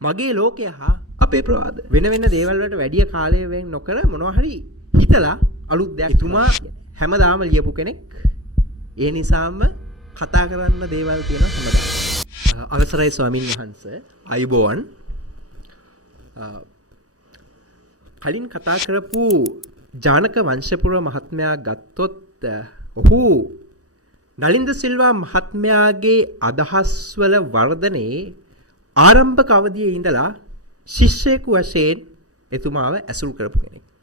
මගේ ලෝකය හා අපේ ප්‍රවාද වෙන වෙන දේවල් වලට වැඩි කාලය වෙන් නොකර මොනවා හරි හිතලා අලුත් දෙයක් තුමා හැමදාම ලියපු කෙනෙක්. ඒ නිසාම කතා කරන්න දේවල් තියෙනවා හැමදාම. අවසරයි ස්වාමින් වහන්සේ. අයුබෝවන්. කලින් කතා කරපු ජානක වංශපුර මහත්මයා ගත්තොත් ඔහු නලින්ද සිල්වා මහත්මයාගේ අදහස් වල වර්ධනයේ ආරම්භක අවධියේ ඉඳලා ශිෂ්‍යයෙකු වශයෙන් එතුමාව ඇසුරු කරපු කෙනෙක්.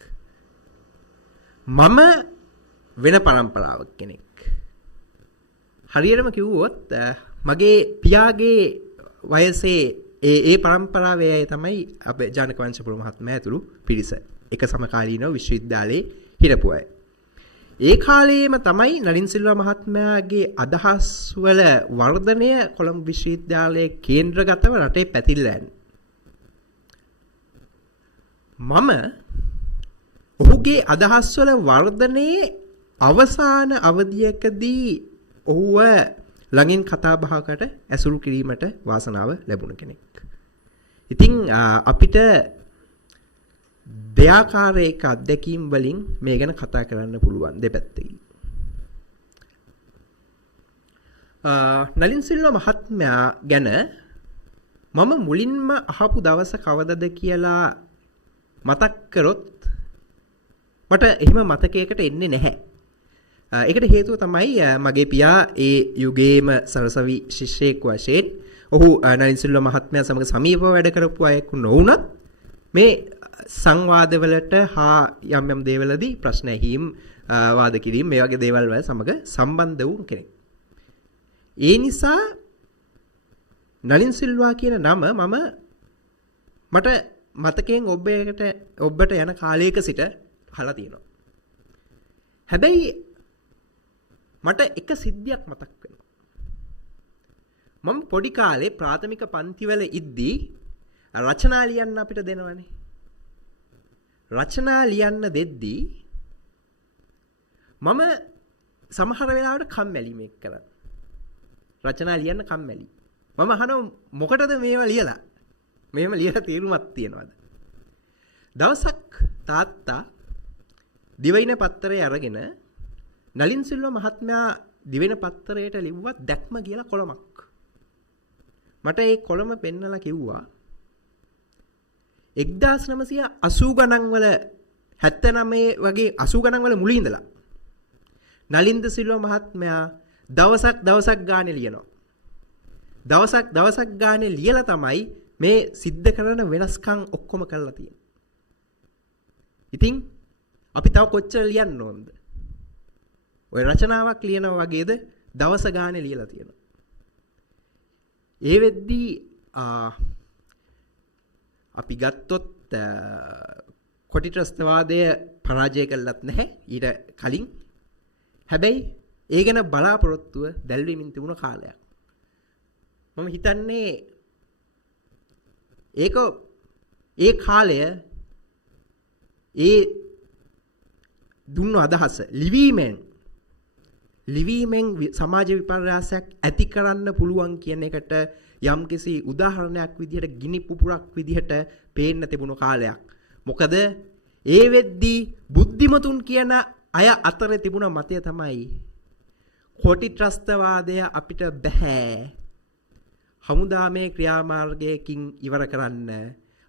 මම වෙන පරම්පරාවක් කෙනෙක්. හරියටම කිව්වොත් මගේ පියාගේ වයසේ ඒ පරම්පරාවේ අය තමයි අපේ ජානක වංශපුර මහත්මයා ඇතුළු පිරිස. එක සමකාලීනව විශ්වවිද්‍යාලයේ හිටපු අය. ඒ කාලයේම තමයි නලින් සිල්වා මහත්මයාගේ අදහස් වල වර්ධනය කොළඹ විශ්වවිද්‍යාලයේ කේන්ද්‍රගතව රටේ පැතිරලා යන්නේ. මම ඔහුගේ අදහස් වල වර්ධනයේ අවසාන අවධියකදී ඔහුව ළඟින් කතා බහකට ඇසුරු කිරීමට වාසනාව ලැබුණ කෙනෙක්. ඉතින් අපිට දෙයාකාරයක අත්දැකීම් වලින් මේ ගැන කතා කරන්න පුළුවන් දෙපැත්තකින්. නලින් සිල්වා මහත්මයා ගැන මම මුලින්ම අහපු දවස කවදද කියලා මතක් කරොත් මට එහෙම මතකයකට එන්නේ නැහැ. ඒකට හේතුව තමයි මගේ පියා ඒ යුගයේම සරසවි ශිෂ්‍යයෙක් වශයෙන් ඔහු නලින් සිල්වා මහත්මයා සමග සමීපව වැඩ කරපු අයෙක් නොවුණත් මේ සංවාදවලට හා යම් යම් දේවල්වලදී ප්‍රශ්න ඇහිීම් වාද කිරීම මේ වගේ දේවල් වල සමග සම්බන්ධ වුණ කෙනෙක්. ඒ නිසා නලින් සිල්වා කියන නම මට මතකයෙන් ඔබට යන කාලයක සිට අහලා තියෙනවා. හැබැයි මට එක සිද්ධියක් මතක් වෙනවා. මම පොඩි කාලේ ප්‍රාථමික පන්තිවල ඉද්දී රචනා ලියන්න අපිට දෙනවනේ. රචනා ලියන්න දෙද්දී මම සමහර වෙලාවට කම්මැලි මේක කරා. රචනා ලියන්න කම්මැලි. මම අහනවා මොකටද මේවා ලියලා? මේව ලියලා තීරුමක් තියනවාද? දවසක් තාත්තා දිවයින පත්තරේ අරගෙන නලින් සිල්වා මහත්මයා දිවයින පත්තරයට ලිව්වා දැක්ම කියලා කොළමක්. මට ඒ කොළම පෙන්නලා කිව්වා 1980 ගණන් වල 79 වගේ 80 ගණන් වල මුලින් ඉඳලා නලින්ද සිල්වා මහත්මයා දවසක් ගානේ ලියනවා. දවසක් ගානේ ලියලා තමයි මේ සිද්ධ කරන වෙනස්කම් ඔක්කොම කරලා තියෙන්නේ. ඉතින් අපි තව කොච්චර ලියන්න ඕනද? ඔය රචනාවක් ලියනවා වගේද දවස ගානේ ලියලා තියෙනවා. ඒ වෙද්දී අපි ගත්තොත් කොටි ත්‍රස්තවාදය පරාජය කළත් නැහැ ඊට කලින්. හැබැයි ඒ ගැන බලාපොරොත්තුව දැල්වීමින් තිබුණ කාලයක්. මම හිතන්නේ ඒ කාලය ඒ දුන්නු අදහස ලිවීමෙන් සමාජ විපර්යාසයක් ඇති කරන්න පුළුවන් කියන එකට යම්කිසි උදාහරණයක් විදිහට ගිනි පුපුරක් විදිහට පේන්න තිබුණු කාලයක්. මොකද ඒ වෙද්දී බුද්ධිමතුන් කියන අය අතරේ තිබුණ මතය තමයි කොටි ත්‍රස්තවාදය අපිට බෑ හමුදාමේ ක්‍රියාමාර්ගයකින් ඉවර කරන්න,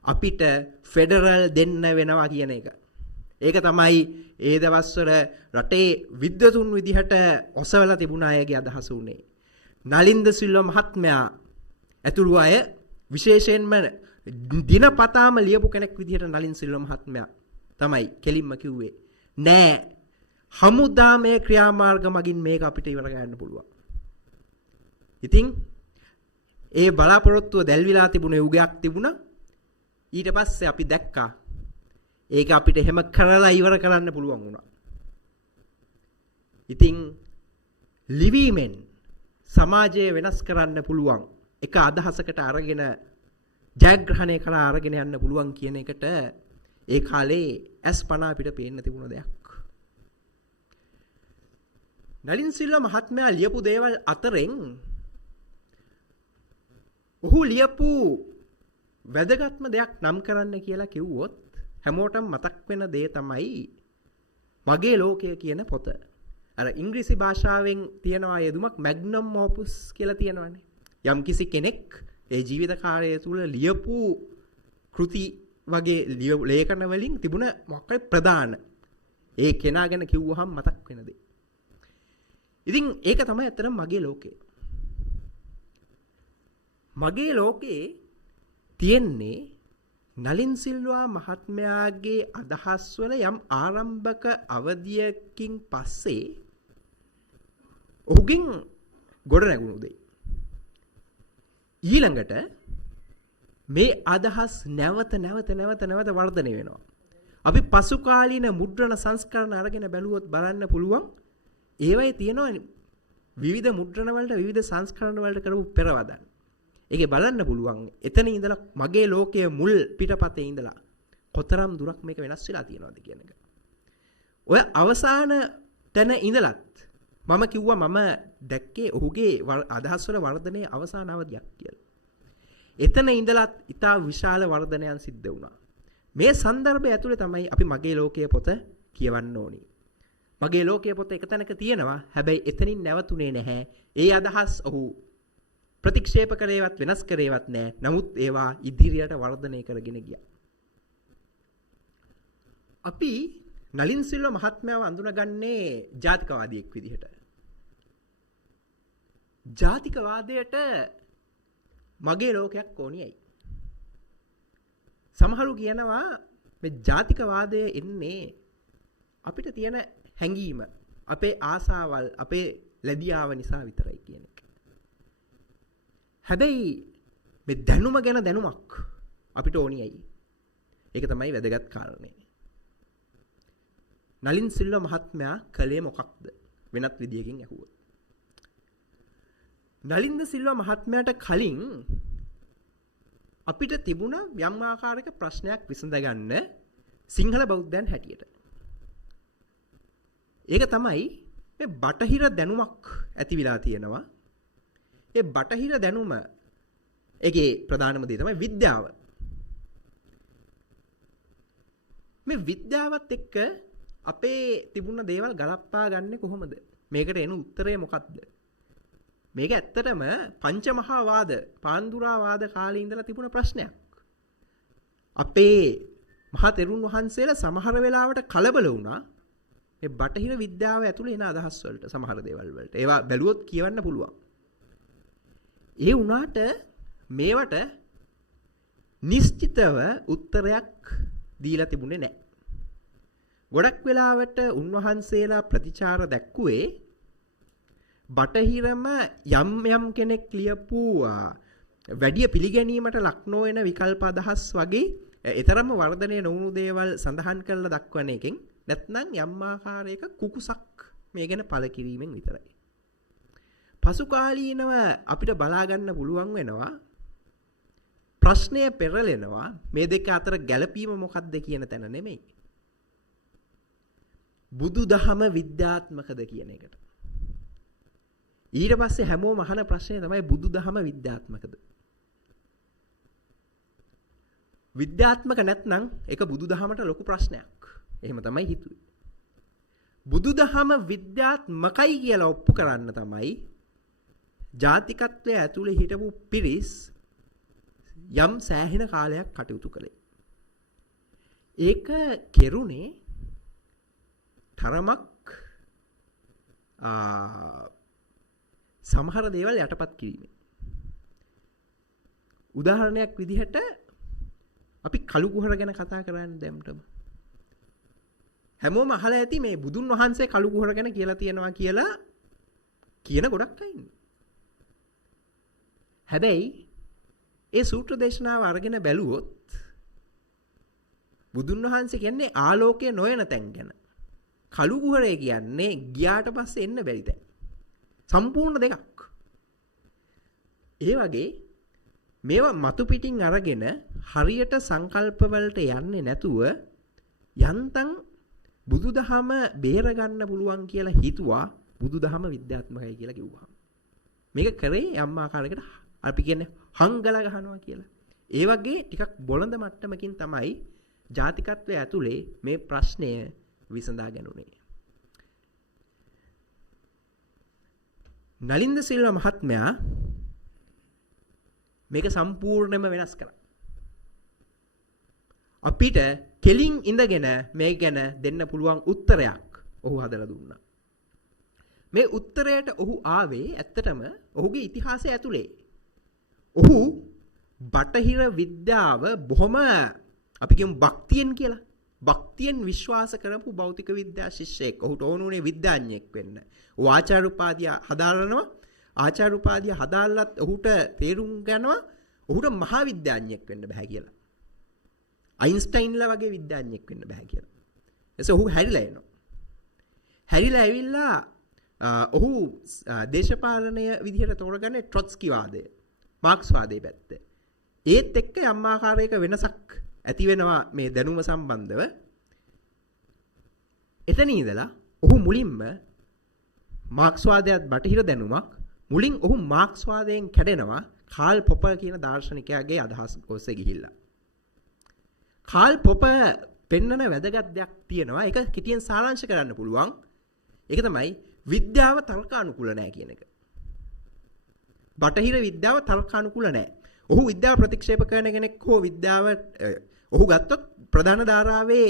අපිට ෆෙඩරල් දෙන්න වෙනවා කියන එක. ඒක තමයි ඒ දවස්වල රටේ විද්වතුන් විදිහට ඔසවලා තිබුණ අයගේ අදහස උනේ. නලින්ද සිල්වා මහත්මයා ඇතුළු අය විශේෂයෙන්ම දිනපතාම ලියපු කෙනෙක් විදිහට නලින් සිල්වා මහත්මයා තමයි කෙලින්ම කිව්වේ නෑ හමුදාමේ ක්‍රියාමාර්ග මගින් මේක අපිට ඉවර ගන්න පුළුවන්. ඉතින් ඒ බලාපොරොත්තුව දැල්විලා තිබුණ යුගයක් තිබුණා. ඊට පස්සේ අපි දැක්කා ඒක අපිට හැම කරලා ඉවර කරන්න පුළුවන් වුණා. ඉතින් ලිවීමෙන් සමාජය වෙනස් කරන්න පුළුවන් එක අදහසකට අරගෙන ජයග්‍රහණය කරලා අරගෙන යන්න පුළුවන් කියන එකට ඒ කාලේ ඇස්පනා අපිට පේන්න තිබුණ දෙයක්. නලින් සිල්වා මහත්මයා ලියපු දේවල් අතරින් ඔහු ලියපු වැදගත්ම දෙයක් නම් කරන්න කියලා කිව්වොත් හැමෝටම මතක් වෙන දේ තමයි මගේ ලෝකය කියන පොත. අර ඉංග්‍රීසි භාෂාවෙන් තියෙනවා යෙදුමක් මැග්නම් ඕපස් කියලා තියෙනවානේ. යම් කිසි කෙනෙක් ඒ ජීවිත කාලය තුල ලියපු කෘති වගේ ලේඛන වලින් තිබුණ මොකක්ද ප්‍රධාන ඒ කෙනා ගැන කිව්වහම මතක් වෙන දේ. ඉතින් ඒක තමයි ඇත්තටම මගේ ලෝකය. මගේ ලෝකේ තියෙන්නේ නලින් සිල්වා මහත්මයාගේ අදහස් වල යම් ආරම්භක අවධියකින් පස්සේ ඔහුගෙන් ගොඩ නැගුණු දෙයි. ඊළඟට මේ අදහස් නැවත වර්ධනය වෙනවා. අපි පසු කාලීන මුද්‍රණ සංස්කරණ අරගෙන බැලුවොත් බලන්න පුළුවන් ඒවයේ තියෙනවා විවිධ මුද්‍රණ වලට විවිධ සංස්කරණ වලට කරපු පෙරවදන්. ඒකේ බලන්න පුළුවන් එතන ඉඳලා මගේ ලෝකයේ මුල් පිටපතේ ඉඳලා කොතරම් දුරක් මේක වෙනස් වෙලා තියෙනවද කියන එක. ඔය අවසාන තැන ඉඳලත් මම කිව්වා මම දැක්කේ ඔහුගේ අදහස් වල වර්ධනයේ අවසාන අවධියක් කියලා. එතන ඉඳලත් ඉතා විශාල වර්ධනයන් සිද්ධ වුණා. මේ સંદર્ભය ඇතුලේ තමයි අපි මගේ ලෝකයේ පොත කියවන්න ඕනි. මගේ ලෝකයේ පොත එක තැනක තියෙනවා. හැබැයි එතනින් නැවතුනේ නැහැ. ඒ අදහස් ඔහු ප්‍රතික්ෂේප කරේවත් වෙනස් කරේවත් නැහැ. නමුත් ඒවා ඉදිරියට වර්ධනය කරගෙන ගියා. අපි නලින් සිල්වා මහත්මයාව අඳුනගන්නේ ජාතිකවාදියෙක් විදිහට. ජාතිකවාදයට මගේ ලෝකයක් ඕනියයි. සමහරු කියනවා මේ ජාතිකවාදය එන්නේ අපිට තියෙන හැඟීම, අපේ ආසාවල්, අපේ ලැබියාව නිසා විතරයි කියන එක. හැබැයි මේ දැනුම ගැන දැනුමක් අපිට ඕනියයි. ඒක තමයි වැදගත් කාරණේ. නලින් සිල්වා මහත්මයා කලේ මොකක්ද? වෙනත් විදියකින් අහුවොත්. නලින්ද සිල්වා මහත්මයාට කලින් අපිට තිබුණ යම් ආකාරයක ප්‍රශ්නයක් විසඳගන්න සිංහල බෞද්ධයන් හැටියට. ඒක තමයි මේ බටහිර දැනුමක් ඇති වෙලා තියෙනවා. ඒ බටහිර දැනුම ඒකේ ප්‍රධානම දේ තමයි විද්‍යාව. මේ විද්‍යාවත් එක්ක අපේ තිබුණ දේවල් ගලප්පා ගන්නේ කොහොමද? මේකට එන උත්තරය මොකක්ද? මේක ඇත්තටම පංචමහා වාද, පාන්දුරා වාද කාලේ ඉඳලා තිබුණ ප්‍රශ්නයක්. අපේ මහා තෙරුන් වහන්සේලා සමහර වෙලාවට කලබල වුණා මේ බටහිර විද්‍යාව ඇතුළේ එන අදහස් වලට, සමහර දේවල් වලට. ඒවා බැලුවොත් කියවන්න පුළුවන්. ඒ වුණාට මේවට නිශ්චිතව උත්තරයක් දීලා තිබුණේ නැහැ. ගොඩක් වෙලාවට උන්වහන්සේලා ප්‍රතිචාර දැක්කුවේ බටහිරම යම් කෙනෙක් ලියපු වැඩි පිළිගැනීමට ලක් නොවන විකල්ප අදහස් වගේ ඊතරම්ම වර්ධනය නොවුණු දේවල් සඳහන් කරලා දක්වන එකෙන් නැත්නම් යම් ආකාරයක කුකුසක් මේ ගැන පළ කිරීමෙන් විතරයි. පසු කාලීනව අපිට බලා ගන්න පුළුවන් වෙනවා ප්‍රශ්නය පෙරලෙනවා මේ දෙක අතර ගැළපීම මොකක්ද කියන තැන නෙමෙයි. බුදුදහම විද්‍යාත්මකද කියන එකට. ඊට පස්සේ හැමෝම අහන ප්‍රශ්නේ තමයි බුදුදහම විද්‍යාත්මකද? විද්‍යාත්මක නැත්නම් ඒක බුදුදහමට ලොකු ප්‍රශ්නයක්. එහෙම තමයි හිතුවේ. බුදුදහම විද්‍යාත්මකයි කියලා ඔප්පු කරන්න තමයි ජාතිකත්වයේ ඇතුලේ හිටපු පිරිස් යම් සෑහෙන කාලයක් කටයුතු කළේ. ඒක කෙරුණේ තරමක් සමහර දේවල් යටපත් කිරීමෙන්. උදාහරණයක් විදිහට අපි කළු කුහර ගැන කතා කරන්නේ දැම්ටම. හැමෝම අහලා ඇති මේ බුදුන් වහන්සේ කළු කුහර ගැන කියලා තියෙනවා කියලා කියන ගොඩක් අය ඉන්නේ. හැබැයි ඒ සූත්‍ර දේශනාව අරගෙන බැලුවොත් බුදුන් වහන්සේ කියන්නේ ආලෝකය නොයන තැන් ගැන. කළු කුහරය කියන්නේ ගියාට පස්සේ එන්න බැරි තැන්. සම්පූර්ණ දෙකක්. ඒ වගේ මේවා මතු පිටින් අරගෙන හරියට සංකල්ප වලට යන්නේ නැතුව යන්තම් බුදුදහම බේර ගන්න පුළුවන් කියලා හිතුවා බුදුදහම විද්‍යාත්මකයි කියලා කිව්වා. මේක කරේ යම් ආකාරයකට අපි කියන්නේ හංගල ගහනවා කියලා. ඒ වගේ ටිකක් බොළඳ මට්ටමකින් තමයි ජාතිකත්වයේ ඇතුලේ මේ ප්‍රශ්නය විසඳා ගැනුනේ. නලින්ද සිල්වා මහත්මයා මේක සම්පූර්ණයෙන්ම වෙනස් කරා. අපිට කෙලින් ඉඳගෙන මේ ගැන දෙන්න පුළුවන් උත්තරයක් ඔහු හදලා දුන්නා. මේ උත්තරයට ඔහු ආවේ ඇත්තටම ඔහුගේ ඉතිහාසය ඇතුලේ. ඔහු බටහිර විද්‍යාව බොහොම අපි කියමු භක්තියෙන් කියලා. භක්තියෙන් විශ්වාස කරපු භෞතික විද්‍යා ශිෂ්‍යයෙක්. ඔහුට ඕනුනේ විද්‍යාඥයෙක් වෙන්න. ඔහු ආචාර්ය උපාධිය හදාරනවා. ආචාර්ය උපාධිය හදාල්ලත් ඔහුට තේරුම් ගන්නවා ඔහුට මහා විද්‍යාඥයෙක් වෙන්න බෑ කියලා. අයින්ස්ටයින්ලා වගේ විද්‍යාඥයෙක් වෙන්න බෑ කියලා. එසේ ඔහු හැරිලා එනවා. හැරිලා ඇවිල්ලා ඔහු දේශපාලනය විදිහට තෝරගන්නේ ට්‍රොට්ස්කි වාදය. මාක්ස් වාදයේ පැත්ත. ඒත් එක්ක යම් ආකාරයක වෙනසක් ඇති වෙනවා මේ දැනුම සම්බන්ධව. එතන ඉඳලා ඔහු මුලින්ම මාක්ස්වාදයට බටහිර දැනුමක් මුලින් ඔහු මාක්ස්වාදයෙන් කැඩෙනවා කාල් පොපර් කියන දාර්ශනිකයාගේ අදහස් ඔස්සේ ගිහිල්ලා. කාල් පොපර් පෙන්නන වැදගත් දෙයක් තියෙනවා. ඒක කිටියෙන් සාරාංශ කරන්න පුළුවන්. ඒක තමයි විද්‍යාව තර්කානුකූල නැහැ කියන එක. බටහිර විද්‍යාව තර්කානුකූල නැහැ. ඔහු විද්‍යාව ප්‍රතික්ෂේප කරන කෙනෙක් හෝ විද්‍යාව ඔහු ගත්තොත් ප්‍රධාන ධාරාවේ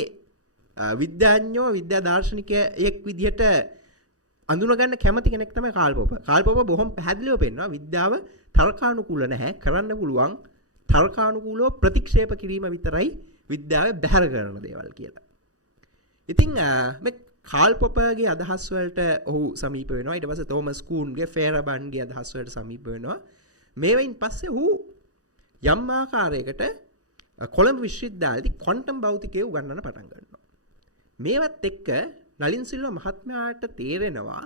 විද්‍යාඥයෝ විද්‍යා දාර්ශනිකයෙක් විදිහට අඳුනගන්න කැමති කෙනෙක් තමයි කාල් පොපර්. කාල් පොපර් බොහොම පැහැදිලිව පෙන්නනවා විද්‍යාව තර්කානුකූල නැහැ. කරන්න පුළුවන් තර්කානුකූලව ප්‍රතික්ෂේප කිරීම විතරයි විද්‍යාවේ බැහැර කරන දේවල් කියලා. ඉතින් මේ කාල් පොපර්ගේ අදහස් වලට ඔහු සමීප වෙනවා. ඊට පස්සේ තෝමස් කූන්ගේ ෆෙරබන්ගේ අදහස් වලට සමීප වෙනවා. මේවෙන් පස්සේ ඔහු යම් ආකාරයකට කොළඹ විශ්වවිද්‍යාලයේදී ක්වොන්ටම් භෞතිකය උගන්වන්න පටන් ගන්නවා. මේවත් එක්ක නලින් සිල්වා මහත්මයාට තේරෙනවා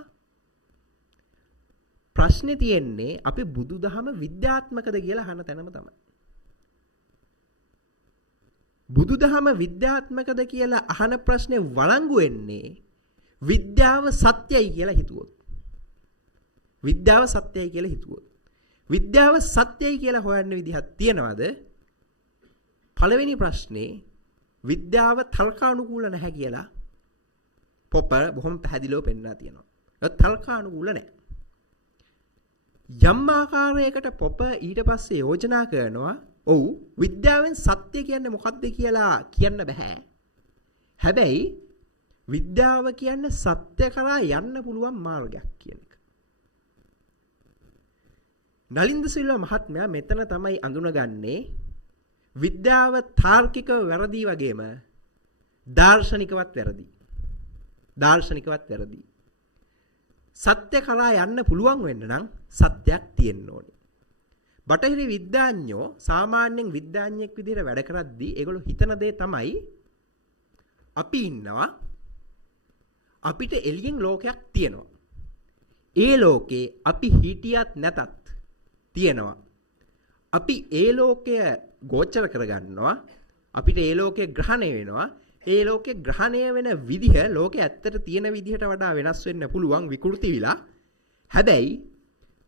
ප්‍රශ්නේ තියෙන්නේ අපි බුදුදහම විද්‍යාත්මකද කියලා අහන තැනම තමයි. බුදුදහම විද්‍යාත්මකද කියලා අහන ප්‍රශ්නේ වළංගු වෙන්නේ විද්‍යාව සත්‍යයි කියලා හිතුවොත්. විද්‍යාව සත්‍යයි කියලා හිතුවොත්. විද්‍යාව සත්‍යයි කියලා හොයන්න විදිහක් තියනවාද? පළවෙනි ප්‍රශ්නේ විද්‍යාව තර්කානුකූල නැහැ කියලා පොපර් බොහොම පැහැදිලිව පෙන්නලා තියෙනවා. ඒක තර්කානුකූල නැහැ. යම් ආකාරයකට පොපර් ඊට පස්සේ යෝජනා කරනවා ඔව් විද්‍යාවෙන් සත්‍ය කියන්නේ මොකක්ද කියලා කියන්න බෑ. හැබැයි විද්‍යාව කියන්නේ සත්‍ය කරා යන්න පුළුවන් මාර්ගයක් කියන එක. නලින්ද සිල්වා මහත්මයා මෙතන තමයි අඳුනගන්නේ විද්‍යාව තාර්කිකව වැරදි වගේම දාර්ශනිකවත් වැරදි. දාර්ශනිකවත් වැරදි. සත්‍ය කරා යන්න පුළුවන් වෙන්න නම් සත්‍යයක් තියෙන්න ඕනේ. බටහිර විද්‍යාඥයෝ සාමාන්‍යයෙන් විද්‍යාඥයෙක් විදිහට වැඩ කරද්දී ඒගොල්ලෝ හිතන දේ තමයි අපි ඉන්නවා අපිට එළියෙන් ලෝකයක් තියෙනවා. ඒ ලෝකේ අපි හිටියත් නැතත් තියෙනවා. අපි ඒ ලෝකය ගෝචර කරගන්නවා. අපිට ඒ ලෝකය ග්‍රහණය වෙනවා. ඒ ලෝකේ ග්‍රහණය වෙන විදිහ ලෝකේ ඇත්තට තියෙන විදිහට වඩා වෙනස් වෙන්න පුළුවන් විකෘති විලා. හැබැයි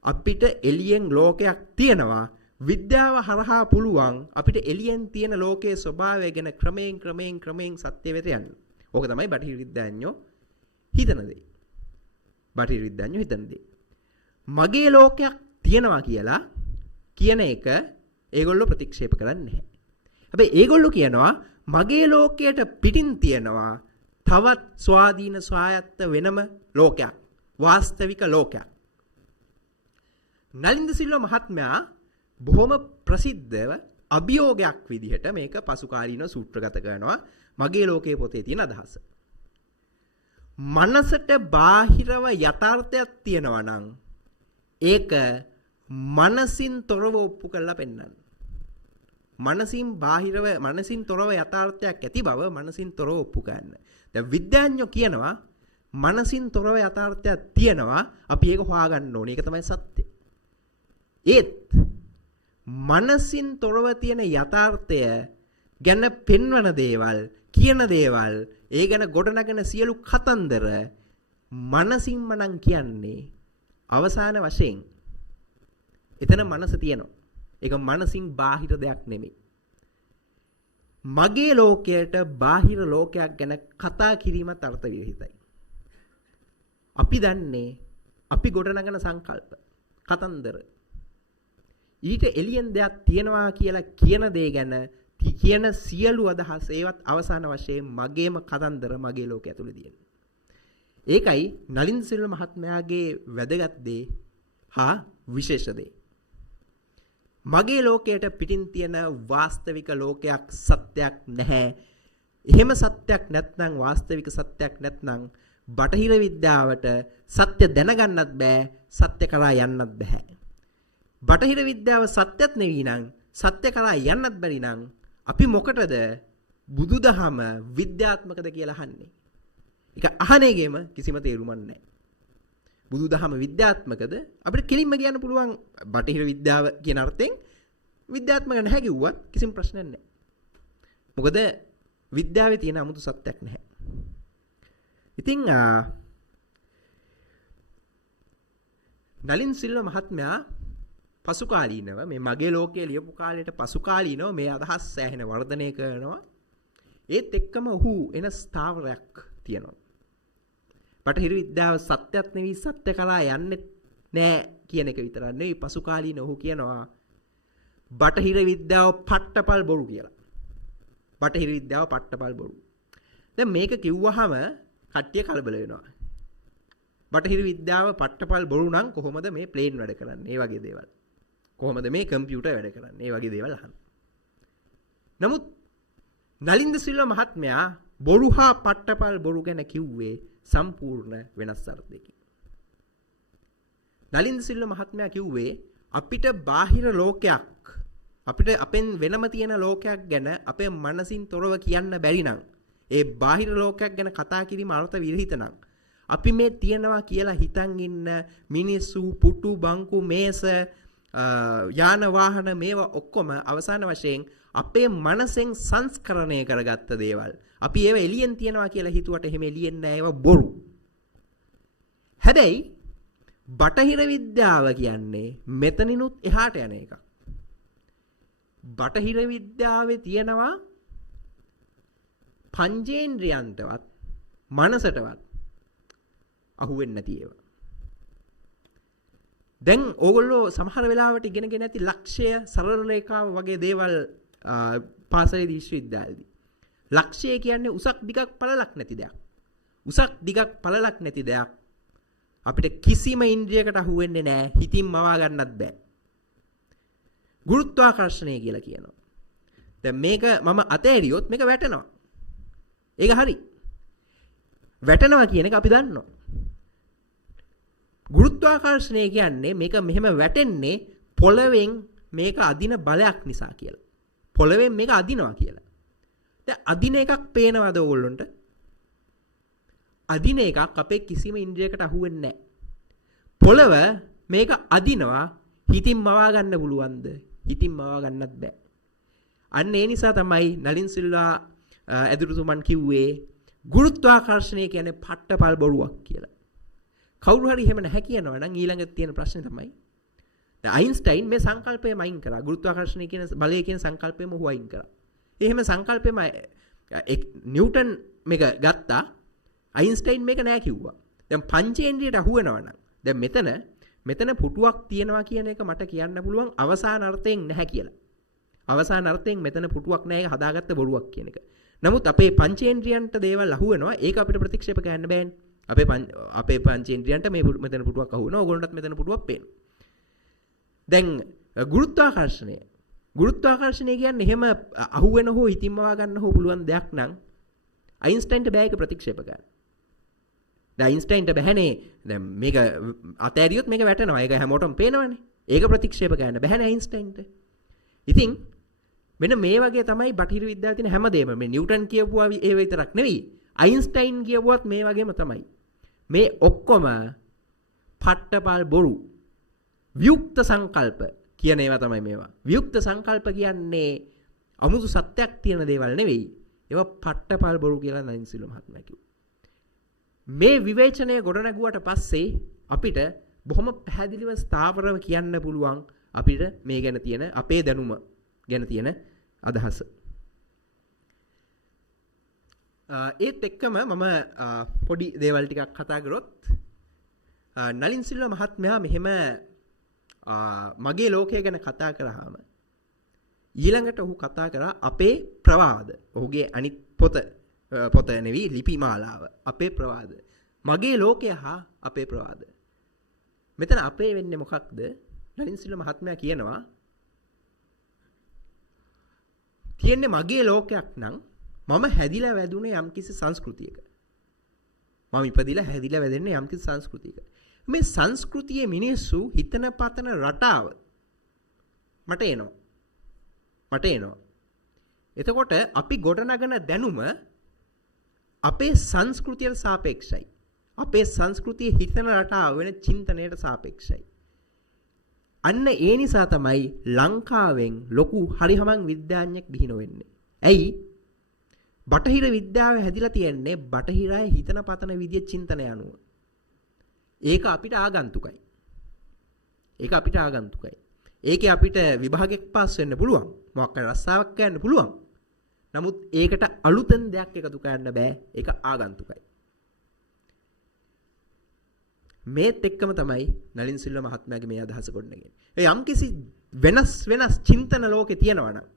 අපිට එළියෙන් ලෝකයක් තියෙනවා. විද්‍යාව හරහා පුළුවන් අපිට එළියෙන් තියෙන ලෝකයේ ස්වභාවය ගැන ක්‍රමයෙන් සත්‍ය වෙත යන්න. ඕක තමයි බටහිර විද්‍යාඥයෝ හිතන දේ. බටහිර විද්‍යාඥයෝ හිතන දේ. මගේ ලෝකයක් තියෙනවා කියලා කියන එක ඒගොල්ලෝ ප්‍රතික්ෂේප කරන්නේ නැහැ. හැබැයි ඒගොල්ලෝ කියනවා මගේ ලෝකයට පිටින් තියෙනවා තවත් ස්වාධීන ස්වායත්ත වෙනම ලෝකයක්. වාස්තවික ලෝකයක්. නලින්ද සිල්වා මහත්මයා බොහොම ප්‍රසිද්ධව අභියෝගයක් විදිහට මේක පසුකාලීනව සූත්‍රගත කරනවා මගේ ලෝකයේ පොතේ තියෙන අදහස. මනසට බාහිරව යථාර්ථයක් තියෙනවා නම් ඒක මනසින් තොරව ඔප්පු කරලා පෙන්වන්න. මනසින් තොරව යථාර්ථයක් ඇති බව මනසින් තොරව ඔප්පු කරන්න. දැන් විද්‍යාඥයෝ කියනවා මනසින් තොරව යථාර්ථයක් තියෙනවා අපි ඒක හොයාගන්න ඕනේ. ඒක තමයි සත්‍ය. ඒත් මනසින් තොරව තියෙන යථාර්ථය ගැන පෙන්වන දේවල් කියන දේවල් ඒ ගැන ගොඩනගෙන සියලු කතන්දර මනසින්ම නම් කියන්නේ අවසාන වශයෙන් එතන මනස තියෙනවා. ඒක මනසින් බාහිර දෙයක් නෙමෙයි. මගේ ලෝකයට බාහිර ලෝකයක් ගැන කතා කිරීමත් අර්ථ විරහිතයි. අපි දන්නේ අපි ගොඩනගන සංකල්ප, කතන්දර. ඊට එළියෙන් දෙයක් තියනවා කියලා කියන දේ ගැන කියන සියලු අදහස් ඒවත් අවසාන වශයෙන් මගේම කතන්දර මගේ ලෝකය ඇතුලේ තියෙනවා. ඒකයි නලින් සිල්ව මහත්මයාගේ වැදගත් දේ හා විශේෂ දේ. මගේ ලෝකයට පිටින් තියෙන වාස්තවික ලෝකයක් සත්‍යයක් නැහැ. එහෙම සත්‍යයක් නැත්නම් වාස්තවික සත්‍යයක් නැත්නම් බටහිර විද්‍යාවට සත්‍ය දැනගන්නත් බෑ, සත්‍ය කරා යන්නත් බෑ. බටහිර විද්‍යාව සත්‍යත් නෙවෙයි නම් සත්‍ය කරා යන්නත් බැරි නම් අපි මොකටද බුදුදහම විද්‍යාත්මකද කියලා අහන්නේ? ඒක අහන්නේගෙම කිසිම තේරුමක් නැහැ. බුදුදහම විද්‍යාත්මකද අපිට කෙලින්ම කියන්න පුළුවන් බටහිර විද්‍යාව කියන අර්ථයෙන් විද්‍යාත්මක නැහැ කිව්වත් කිසිම ප්‍රශ්නයක් නැහැ. මොකද විද්‍යාවේ තියෙන 아무තු සත්‍යක් නැහැ. ඉතින් නලින් සිල්ව මහත්මයා පසුකාලීනව මේ මගේ ලෝකයේ ලියපු කාලයට පසුකාලීනව මේ අදහස් සෑහෙන වර්ධනය කරනවා. ඒත් එක්කම ඔහු එන ස්ථාවරයක් තියෙනවා. බටහිර විද්‍යාව සත්‍යයක් නෙවෙයි, සත්‍ය කරා යන්නේ නෑ කියන එක විතරක් නෙවෙයි, පසුකාලීන ඔහු කියනවා බටහිර විද්‍යාව පට්ටපල් බොරු කියලා. බටහිර විද්‍යාව පට්ටපල් බොරු. දැන් මේක කිව්වහම කට්ටිය කලබල වෙනවා. බටහිර විද්‍යාව පට්ටපල් බොරු නම් කොහොමද මේ ප්ලේන් වැඩ කරන්නේ? ඒ වගේ දේවල්. කොහොමද මේ කම්පියුටර් වැඩ කරන්නේ? ඒ වගේ දේවල් අහන්න. නමුත් නලින්ද සිල්වා මහත්මයා බොරු හා පට්ටපල් බොරු ගැන කිව්වේ සම්පූර්ණ වෙනස් අර්ථයකින්. නලින්ද සිල්වා මහත්මයා කිව්වේ අපිට බාහිර ලෝකයක්, අපිට අපෙන් වෙනම තියෙන ලෝකයක් ගැන අපේ මනසින් තොරව කියන්න බැරි නම්, ඒ බාහිර ලෝකයක් ගැන කතා කිරීම අර්ථ විරහිත නම්, අපි මේ තියනවා කියලා හිතන් ඉන්න මිනිස්සු, පුටු, බංකු, මේස, යාන වාහන මේවා ඔක්කොම අවසාන වශයෙන් අපේ මනසෙන් සංස්කරණය කරගත්ත දේවල්. අපි ඒව එළියෙන් තියනවා කියලා හිතුවට එහෙම එළියෙන් නෑ, ඒවා බොරු. හැබැයි බටහිර විද්‍යාව කියන්නේ මෙතනිනුත් එහාට යන එකක්. බටහිර විද්‍යාවේ තියෙනවා පංචේන්ද්‍රයන්ටවත් මනසටවත් අහුවෙන්නේ නැති ඒවා. දැන් ඕගොල්ලෝ සමහර වෙලාවට ඉගෙනගෙන ඇති ලක්ෂය, සරල රේඛාව වගේ දේවල් පාසලේදී විශ්වවිද්‍යාලේදී. ලක්ෂය කියන්නේ උසක් දිගක් පළලක් නැති දෙයක්. උසක් දිගක් පළලක් නැති දෙයක් අපිට කිසිම ඉන්ද්‍රියකට අහු වෙන්නේ නැහැ, හිතින් මවා ගන්නත් බෑ. ගුරුත්වාකර්ෂණය කියලා කියනවා. දැන් මේක මම අතෑරියොත් මේක වැටෙනවා. ඒක හරි. වැටෙනවා කියන එක අපි දන්නවා. ගුරුත්වාකර්ෂණය කියන්නේ මේක මෙහෙම වැටෙන්නේ පොළවෙන් මේක අදින බලයක් නිසා කියලා. පොළවෙන් මේක අදිනවා කියලා. දැන් අදින එකක් පේනවද ඕගොල්ලන්ට? අදින එකක් අපේ කිසිම ඉන්ද්‍රියකට අහු වෙන්නේ නැහැ. පොළව මේක අදිනවා, හිතින් මවා ගන්න පුළුවන්ද? හිතින් මවා ගන්නත් බෑ. අන්න ඒ නිසා තමයි නලින් සිල්වා ඇදුරුතුමන් කිව්වේ ගුරුත්වාකර්ෂණය කියන්නේ පට්ටපල් බොරුවක් කියලා. කවුරු හරි එහෙම නැහැ කියනවා නම් ඊළඟට තියෙන ප්‍රශ්නේ තමයි දැන් අයින්ස්ටයින් මේ සංකල්පයම අයින් කරා. ගුරුත්වාකර්ෂණය කියන බලය කියන සංකල්පයම ඔහු අයින් කරා. එහෙම සංකල්පෙම නිව්ටන් මේක ගත්තා. අයින්ස්ටයින් මේක නෑ කිව්වා. දැන් පංචේන්ද්‍රියට අහු වෙනවා නම් දැන් මෙතන පුටුවක් තියෙනවා කියන එක මට කියන්න පුළුවන් අවසාන අර්ථයෙන් නැහැ කියලා. අවසාන අර්ථයෙන් මෙතන පුටුවක් නැහැ, ඒක හදාගත්ත බොරුවක් කියන එක. නමුත් අපේ පංචේන්ද්‍රියන්ට දේවල් අහු වෙනවා. ඒක අපිට ප්‍රතික්ෂේප කරන්න බෑනේ. අපේ පංචේන්ද්‍රියන්ට මෙතන පුටුවක් අහු වෙනවා. ඕගොල්ලන්ටත් මෙතන පුටුවක් පේනවා. දැන් ගුරුත්වාකර්ෂණය කියන්නේ එහෙම අහු වෙන හෝ හිතින්ම වා ගන්න හෝ පුළුවන් දෙයක් නම් අයින්ස්ටයින්ට බෑ ඒක ප්‍රතික්ෂේප කරන්න. දැන් අයින්ස්ටයින්ට බෑනේ දැන් මේක අතෑරියොත් මේක වැටෙනවා. ඒක හැමෝටම පේනවනේ. ඒක ප්‍රතික්ෂේප කරන්න බෑනේ අයින්ස්ටයින්ට. ඉතින් මෙන්න මේ වගේ තමයි බටහිර විද්‍යාවේ තියෙන හැමදේම. මේ නිව්ටන් කියපුවා ඒ විතරක් නෙවෙයි. අයින්ස්ටයින් කියපුවත් මේ වගේම තමයි. මේ ඔක්කොම පට්ටපල් බොරු. වියුක්ත සංකල්ප කියන ඒවා තමයි මේවා. වියුක්ත සංකල්ප කියන්නේ අමුතු සත්‍යක් තියෙන දේවල් නෙවෙයි. ඒවා පට්ටපල් බොරු කියලා නලින් සිල්වා මහත්මයා කිව්වා. මේ විවේචනය ගොඩනගුවට පස්සේ අපිට බොහොම පැහැදිලිව ස්ථාවරව කියන්න පුළුවන් අපිට මේ ගැන තියෙන අපේ දැනුම ගැන තියෙන අදහස. ඒත් එක්කම මම පොඩි දේවල් ටිකක් කතා කරොත් නලින් සිල්වා මහත්මයා මෙහෙම මගේ ලෝකය ගැන කතා කරාම ඊළඟට ඔහු කතා කරා අපේ ප්‍රවාද. ඔහුගේ අනිත් පොත නෙවෙයි ලිපි මාලාව. අපේ ප්‍රවාද. මගේ ලෝකය හා අපේ ප්‍රවාද. මෙතන අපේ වෙන්නේ මොකක්ද? නලින් සිල්වා මහත්මයා කියනවා තියෙන්නේ මගේ ලෝකයක් නම් මම හැදිලා වැදුනේ යම්කිසි සංස්කෘතියක. මම ඉපදිලා හැදිලා වැදෙන්නේ යම්කිසි සංස්කෘතියක. මේ සංස්කෘතියේ මිනිස්සු හිතන පතන රටාව මට එනවා. එතකොට අපි ගොඩනගන දැනුම අපේ සංස්කෘතියට සාපේක්ෂයි. අපේ සංස්කෘතියේ හිතන රටාව වෙන චින්තනයට සාපේක්ෂයි. අන්න ඒ නිසා තමයි ලංකාවෙන් ලොකු හරිහමං විද්‍යාඥයෙක් බිහි නොවෙන්නේ. ඇයි? බටහිර විද්‍යාව හැදිලා තියෙන්නේ බටහිරයි හිතන පතන විදිය චින්තනය අනුව. ඒක අපිට ආගන්තුකයි. ඒකේ අපිට විභාගයක් පාස් වෙන්න පුළුවන්. මොකක් හරි රස්සාවක් කරන්න පුළුවන්. නමුත් ඒකට අලුතෙන් දෙයක් එකතු කරන්න බෑ. ඒක ආගන්තුකයි. මේත් එක්කම තමයි නලින් සිල්වා මහත්මයාගේ මේ අදහස ගොඩනගන්නේ. ඒ යම්කිසි වෙනස් චින්තන ලෝකේ තියෙනවා නම්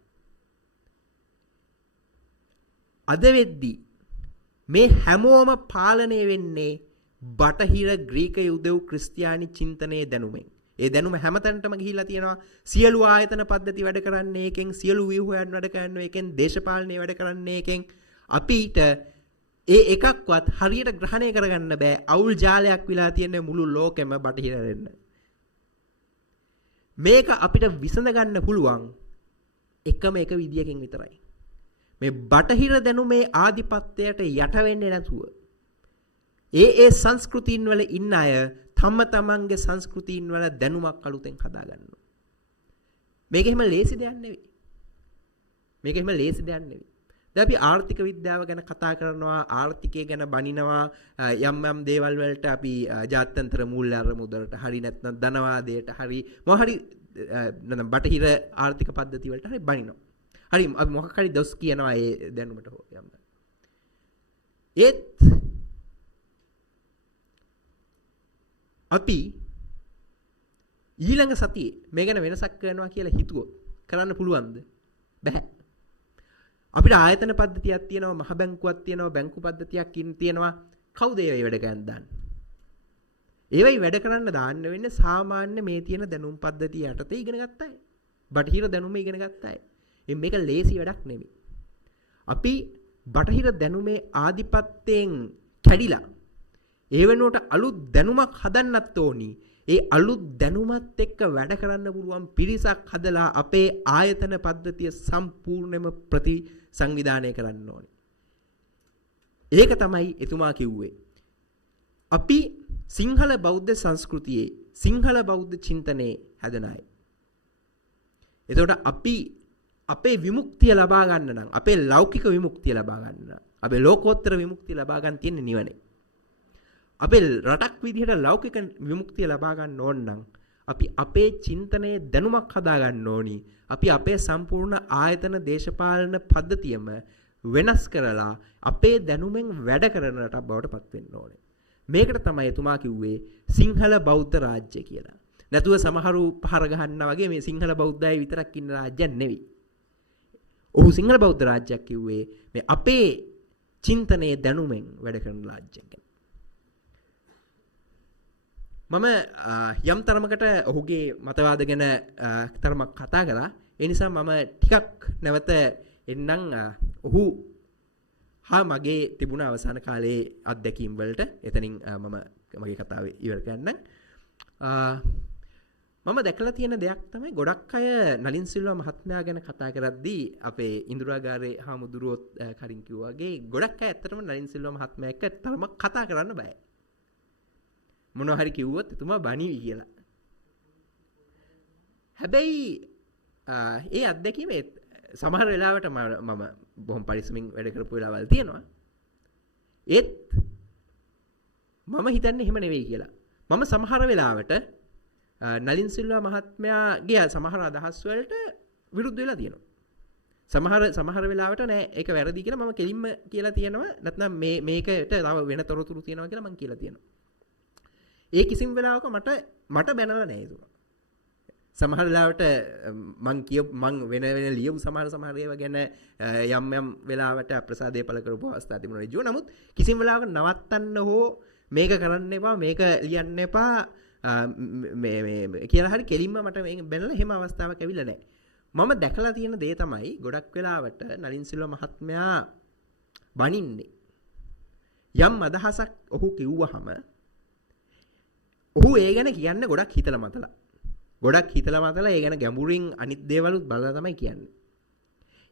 අද වෙද්දී මේ හැමෝම පාලනය වෙන්නේ බටහිර ග්‍රීක යුදෙව් ක්‍රිස්තියානි චින්තනයේ දැනුමෙන්. ඒ දැනුම හැමතැනටම ගිහිලා තියෙනවා. සියලු ආයතන පද්ධති වැඩ කරන්නේ එකෙන්, සියලු ව්‍යුහයන් වැඩ කරන්නේ එකෙන්, දේශපාලනය වැඩ කරන්නේ එකෙන්. අපිට ඒ එකක්වත් හරියට ග්‍රහණය කරගන්න බෑ. අවුල් ජාලයක් විලා තියෙන මුළු ලෝකෙම බටහිර වෙන්න. මේක අපිට විසඳ ගන්න පුළුවන් එකම එක විදියකින් විතරයි. මේ බටහිර දැනුමේ ආධිපත්‍යයට යට වෙන්නේ නැතුව ඒ සංස්කෘතීන් වල ඉන්න අය තමන්ගේ සංස්කෘතීන් වල දැනුමක් අලුතෙන් හදා ගන්නවා. මේක එහෙම ලේසි දෙයක් නෙවෙයි. දැන් අපි ආර්ථික විද්‍යාව ගැන කතා කරනවා, ආර්ථිකය ගැන බනිනවා, යම් දේවල් වලට අපි ජාත්‍යන්තර මූල්‍ය අරමුදලට හරි නැත්නම් ධනවාදයට හරි මොකක් හරි බටහිර ආර්ථික පද්ධති වලට හරි බනිනවා. හරි අපි මොකක් හරි දොස් කියනවා ඒ දැනුමට හෝ යම්. ඒත් අපි ඊළඟ සතියේ මේ ගැන වෙනසක් කරනවා කියලා හිතුවොත් කරන්න පුළුවන්ද? බැහැ. අපිට ආයතන පද්ධතියක් තියෙනවා, මහ බැංකුවක් තියෙනවා, බැංකු පද්ධතියක් තියෙනවා. කවුද ඒවයි වැඩ කරන්න දාන්නේ? ඒවයි වැඩ කරන්න දාන්න වෙන්නේ සාමාන්‍ය මේ තියෙන දැනුම් පද්ධතිය යටතේ ඉගෙන ගත්ත අය. බටහිර දැනුම ඉගෙන ගත්ත අය. මේක ලේසි වැඩක් නෙමෙයි. අපි බටහිර දැනුමේ ආධිපත්‍යයෙන් කැඩිලා ඒ වෙනුවට අලුත් දැනුමක් හදන්නත් ඕනි. ඒ අලුත් දැනුමත් එක්ක වැඩ කරන්න පුළුවන් පිරිසක් හදලා අපේ ආයතන පද්ධතිය සම්පූර්ණයෙන්ම ප්‍රතිසංවිධානය කරන්න ඕනි. ඒක තමයි එතුමා කිව්වේ. අපි සිංහල බෞද්ධ සංස්කෘතියේ සිංහල බෞද්ධ චින්තනයේ හැදෙන අය. එතකොට අපි අපේ විමුක්තිය ලබා ගන්න නම්, අපේ ලෞකික විමුක්තිය ලබා ගන්න, අපේ ලෝකෝත්තර විමුක්තිය ලබා ගන්න තියෙන නිවනේ. අපේ රටක් විදිහට ලෞකික විමුක්තිය ලබා ගන්න ඕන නම් අපි අපේ චින්තනයේ දැනුමක් හදා ගන්න ඕනි. අපි අපේ සම්පූර්ණ ආයතන දේශපාලන පද්ධතියම වෙනස් කරලා අපේ දැනුමෙන් වැඩ කරන රටක් බවට පත් වෙන්න ඕනේ. මේකට තමයි එතුමා කිව්වේ සිංහල බෞද්ධ රාජ්‍ය කියලා. නැතුව සමහරු පහර ගහන්නා වගේ මේ සිංහල බෞද්ධයයි විතරක් ඉන්න රාජ්‍යයක් නෙවෙයි. ඔහු සිංහල බෞද්ධ රාජ්‍යයක් කිව්වේ මේ අපේ චින්තනයේ දැනුමෙන් වැඩ කරන රාජ්‍යයක් ගැන. මම යම් තරමකට ඔහුගේ මතවාද ගැන තරමක් කතා කළා. ඒ නිසා මම ටිකක් නැවත එන්නම් ඔහු හා මගේ තිබුණ අවසාන කාලයේ අත්දැකීම් වලට. එතනින් මම මගේ කතාව ඉවර කරන්නම්. මම දැකලා තියෙන දෙයක් තමයි ගොඩක් අය නලින් සිල්වා මහත්මයා ගැන කතා කරද්දී අපේ ඉන්දිරාගාරේ හාමුදුරුවොත් කරින් කිව්වා වගේ ගොඩක් අය ඇත්තටම නලින් සිල්වා මහත්මයා එක්ක තරමක් කතා කරන්න බෑ. මොනවා හරි කිව්වොත් එතුමා බණිවි කියලා. හැබැයි ඒ අත්දැකීම සමහර වෙලාවට මම බොහොම පරිස්සමින් වැඩ කරපු වෙලාවල් තියෙනවා. ඒත් මම හිතන්නේ එහෙම නෙවෙයි කියලා. මම සමහර වෙලාවට නලින් සිල්වා මහත්මයාගේ සමහර අදහස් වලට විරුද්ධ වෙලා තියෙනවා. සමහර වෙලාවට නෑ ඒක වැරදි කියලා මම කෙලින්ම කියලා තියෙනවා. නැත්නම් මේකට තව වෙන තොරතුරු තියෙනවා කියලා මම කියලා තියෙනවා. ඒ කිසිම වෙලාවක මට බැනලා නෑ ඒක. සමහර වෙලාවට මං වෙන ලියපු සමහර ඒවා ගැන යම් වෙලාවට අප්‍රසාදේ පළ කරපු අවස්ථා තිබුණා ඍජුව. නමුත් කිසිම වෙලාවක නවත්තන්න හෝ මේක කරන්න එපා මේක ලියන්න එපා මේ කියලා හරි කෙලින්ම මට මේක බැනලා එහෙම අවස්ථාවක් ඇවිල්ලා නැහැ. මම දැකලා තියෙන දේ තමයි ගොඩක් වෙලාවට නලින් සිල්වා මහත්මයා බනින්නේ යම් අදහසක් ඔහු කිව්වහම ඔහු ඒ ගැන කියන්නේ ගොඩක් හිතලා මතලා. ඒ ගැන ගැඹුරින් අනිත් දේවලුත් බලලා තමයි කියන්නේ.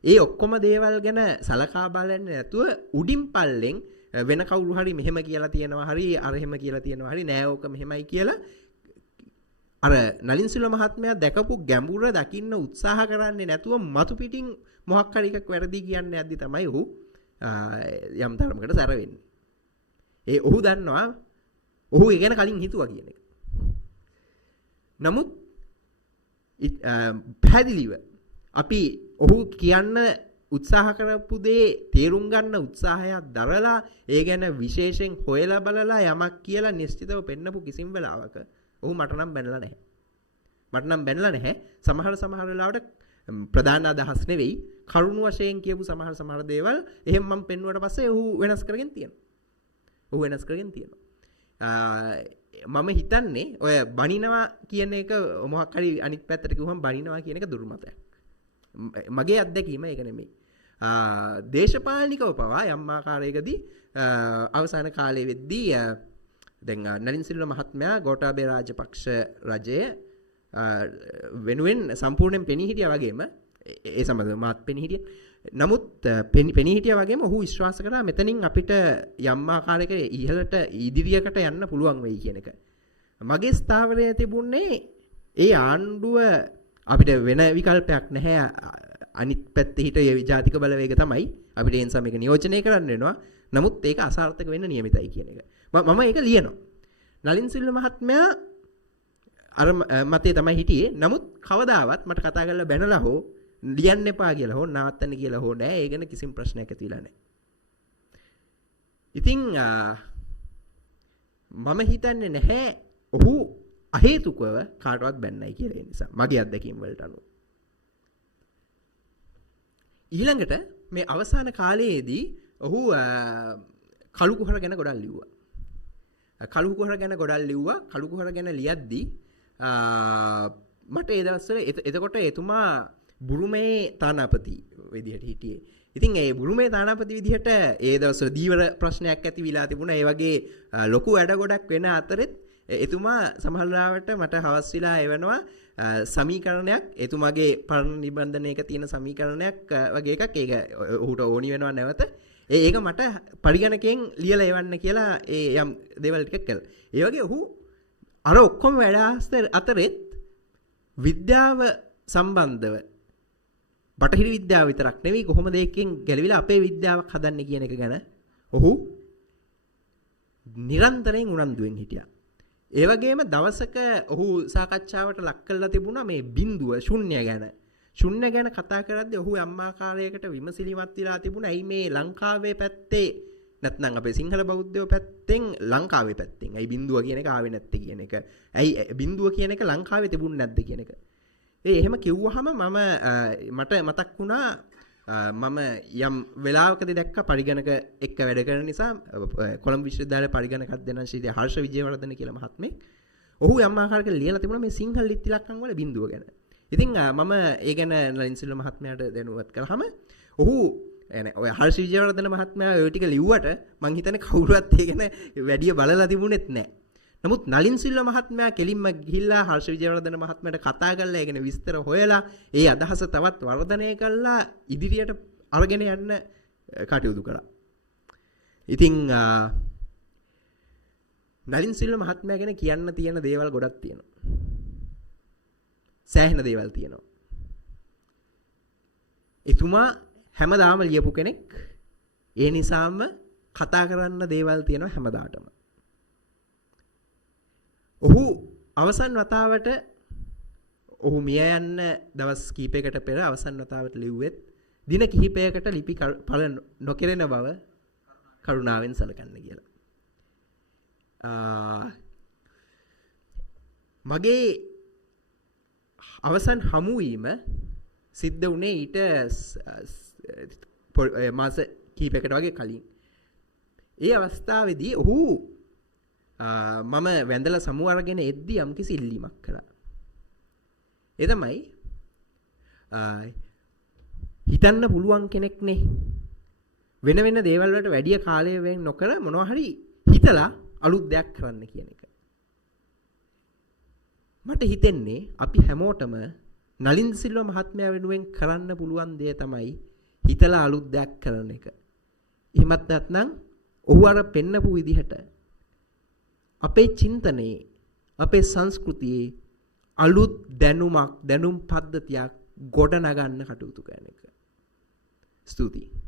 ඒ ඔක්කොම දේවල් ගැන සලකා බලන්නේ නැතුව උඩින් පල්ලෙන් වෙන කවුරු හරි මෙහෙම කියලා තියෙනවා හරි අර එහෙම කියලා තියෙනවා හරි නෑ ඕක මෙහෙමයි කියලා අර නලින් සිල්වා මහත්මයා දැකපු ගැඹුර දකින්න උත්සාහ කරන්නේ නැතුව මතු පිටින් මොහක් හරි එකක් වැරදි කියන්නේ නැද්දි තමයි ඔහු යම් තරමකට සැර වෙන්නේ. ඔහු දන්නවා ඔහු ඒ ගැන කලින් හිතුවා කියන එක. නමුත් පැහැදිලිව අපි ඔහු කියන්න උත්සාහ කරපු දේ තේරුම් ගන්න උත්සාහයක් දරලා ඒ ගැන විශේෂයෙන් හොයලා බලලා යමක් කියලා නිශ්චිතව පෙන්නපු කිසිම වෙලාවක ඔහු මට නම් බැනලා නැහැ. සමහර වෙලාවට ප්‍රධාන අදහස් නෙවෙයි කරුණු වශයෙන් කියපු සමහර දේවල් එහෙම මම පෙන්නුවට පස්සේ ඔහු වෙනස් කරගෙන තියෙනවා. මම හිතන්නේ ඔය බනිනවා කියන එක මොකක් හරි අනිත් පැත්තට කිව්වම බනිනවා කියන එක දුර්මතයක්. මගේ අත්දැකීම ඒක නෙමෙයි. දේශපාලනිකව පවා යම් ආකාරයකදී අවසාන කාලයේ වෙද්දී දැන් නලින් සිල්වා මහත්මයා ගෝඨාභය රාජපක්ෂ රජය වෙනුවෙන් සම්පූර්ණයෙන් පෙනී හිටියා වගේම ඒ සම්බන්ධව මාත් පෙනී හිටියා. නමුත් පෙනී හිටියා වගේම ඔහු විශ්වාස කරා මෙතනින් අපිට යම් ආකාරයක ඉහළට ඉදිරියකට යන්න පුළුවන් වෙයි කියන එක. මගේ ස්ථාවරය තිබුණේ ඒ ආණ්ඩුව අපිට වෙන විකල්පයක් නැහැ. අනිත් පැත්තේ හිටිය ජාතික බලවේග තමයි අපිට ඒ නිසා මේක නියෝජනය කරන්න වෙනවා. නමුත් ඒක අසාර්ථක වෙන්න නියමිතයි කියන එක. මම ඒක ලියනවා. නලින් සිල්වා මහත්මයා අර මතේ තමයි හිටියේ. නමුත් කවදාවත් මට කතා කරලා බැනලා හෝ ලියන්න එපා කියලා හෝ නවත්තන්න කියලා හෝ නෑ. ඒ ගැන කිසිම ප්‍රශ්නයක් ඇති වෙලා නෑ. ඉතින් මම හිතන්නේ නැහැ ඔහු අහේතුකව කාටවත් බැන්නයි කියලා ඒ නිසා. මගේ අත්දැකීම් වලට අනුව. ඊළඟට මේ අවසාන කාලයේදී ඔහු කළු කුහර ගැන ගොඩක් ලිව්වා. කළු කුහර ගැන ලියද්දී මට ඒ දවස්වල එතකොට එතුමා බුරුමේ තානාපති විදිහට හිටියේ. ඉතින් ඒ බුරුමේ තානාපති විදිහට ඒ දවස්වල දීවර ප්‍රශ්නයක් ඇති විලා තිබුණා. ඒ වගේ ලොකු වැඩ ගොඩක් වෙන අතරෙත් එතුමා සමහර වෙලාවට මට හවස් වෙලා එවනවා සමීකරණයක් එතුමාගේ පරණ නිබන්ධනයක තියෙන සමීකරණයක් වගේ එකක් ඒක ඔහුට ඕනි වෙනවා නැවත ඒක මට පරිගණකයෙන් ලියලා එවන්න කියලා ඒ යම් දේවල් ටිකක් කළා. ඒ වගේ ඔහු අර ඔක්කොම වැඩ අතරෙත් විද්‍යාව සම්බන්ධව බටහිර විද්‍යාව විතරක් නෙවෙයි කොහොමද ඒකෙන් ගැලවිලා අපේ විද්‍යාවක් හදන්නේ කියන එක ගැන ඔහු නිරන්තරයෙන් උනන්දුවෙන් හිටියා. ඒ වගේම දවසක ඔහු සාකච්ඡාවට ලක් කරලා තිබුණා මේ බිඳුව ශුන්‍ය ගැන. ශුන්‍ය ගැන කතා කරද්දී ඔහු යම් ආකාරයකට විමසිලිමත් වෙලා තිබුණා. ඇයි මේ ලංකාවේ පැත්තේ නැත්නම් අපේ සිංහල බෞද්ධයෝ පැත්තෙන් ලංකාවේ පැත්තෙන් ඇයි බිඳුව කියන එක ආවේ නැත්තේ කියන එක. ඇයි බිඳුව කියන එක ලංකාවේ තිබුණ නැද්ද කියන එක. එහෙම කිව්වහම මට මතක් වුණා මම යම් වෙලාවකදී දැක්ක පරිගණක එක්ක වැඩ කරන නිසා කොළඹ විශ්වවිද්‍යාලයේ පරිගණක අධ්‍යයන ශිල්පී හර්ෂ විජේවර්ධන කියලා මහත්මයෙක් ඔහු යම් ආකාරයකට ලියලා තිබුණා මේ සිංහල ලිත් ඉලක්කම් වල බිඳුව ගැන. ඉතින් මම ඒ ගැන නලින් සිල්වා මහත්මයාට දැනුවත් කරාම ඔහු ඔය හර්ෂ විජේවර්ධන මහත්මයා ඔය ටික ලිව්වට මං හිතන්නේ කවුරුවත් ඒ ගැන වැඩි බලලා තිබුණෙත් නැහැ. නමුත් නලින් සිල්වා මහත්මයා කෙලින්ම ගිහිල්ලා හර්ෂ විජේවර්ධන මහත්මයාට කතා කරලා ඒ ගැන විස්තර හොයලා ඒ අදහස තවත් වර්ධනය කළා ඉදිරියට අරගෙන යන්න කටයුතු කළා. ඉතින් නලින් සිල්වා මහත්මයා ගැන කියන්න තියෙන දේවල් ගොඩක් තියෙනවා. සෑහෙන දේවල් තියෙනවා. එතුමා හැමදාම ලියපු කෙනෙක්. ඒ නිසාම කතා කරන්න දේවල් තියෙනවා හැමදාටම. ඔහු අවසන් වතාවට ඔහු මිය යන්න දවස් කිහිපයකට පෙර අවසන් වතාවට ලිව්වෙත් දින කිහිපයකට ලිපි පළ නොකෙරෙන බව කරුණාවෙන් සලකන්න කියලා. මගේ අවසන් හමුවීම සිද්ධ වුණේ ඊට මාස කිහිපයකට වගේ කලින්. ඒ අවස්ථාවේදී ඔහු මම වැඳලා සමු අරගෙන එද්දී යම්කිසි ඉල්ලීමක් කළා. ඒ තමයි හිතන්න පුළුවන් කෙනෙක්නේ වෙන වෙන දේවල් වලට වැඩි කාලය වෙන් නොකර මොනවා හරි හිතලා අලුත් දෙයක් කරන්න කියන එක. මට හිතෙන්නේ අපි හැමෝටම නලින් සිල්වා මහත්මයා වෙනුවෙන් කරන්න පුළුවන් දේ තමයි හිතලා අලුත් දෙයක් කරන එක. එහෙමත් නැත්නම් ඔහු අර පෙන්නපු විදිහට අපේ චින්තනයේ අපේ සංස්කෘතියේ අලුත් දැනුම් පද්ධතියක් ගොඩනගන්න කටයුතු කරන එක. ස්තුතියි.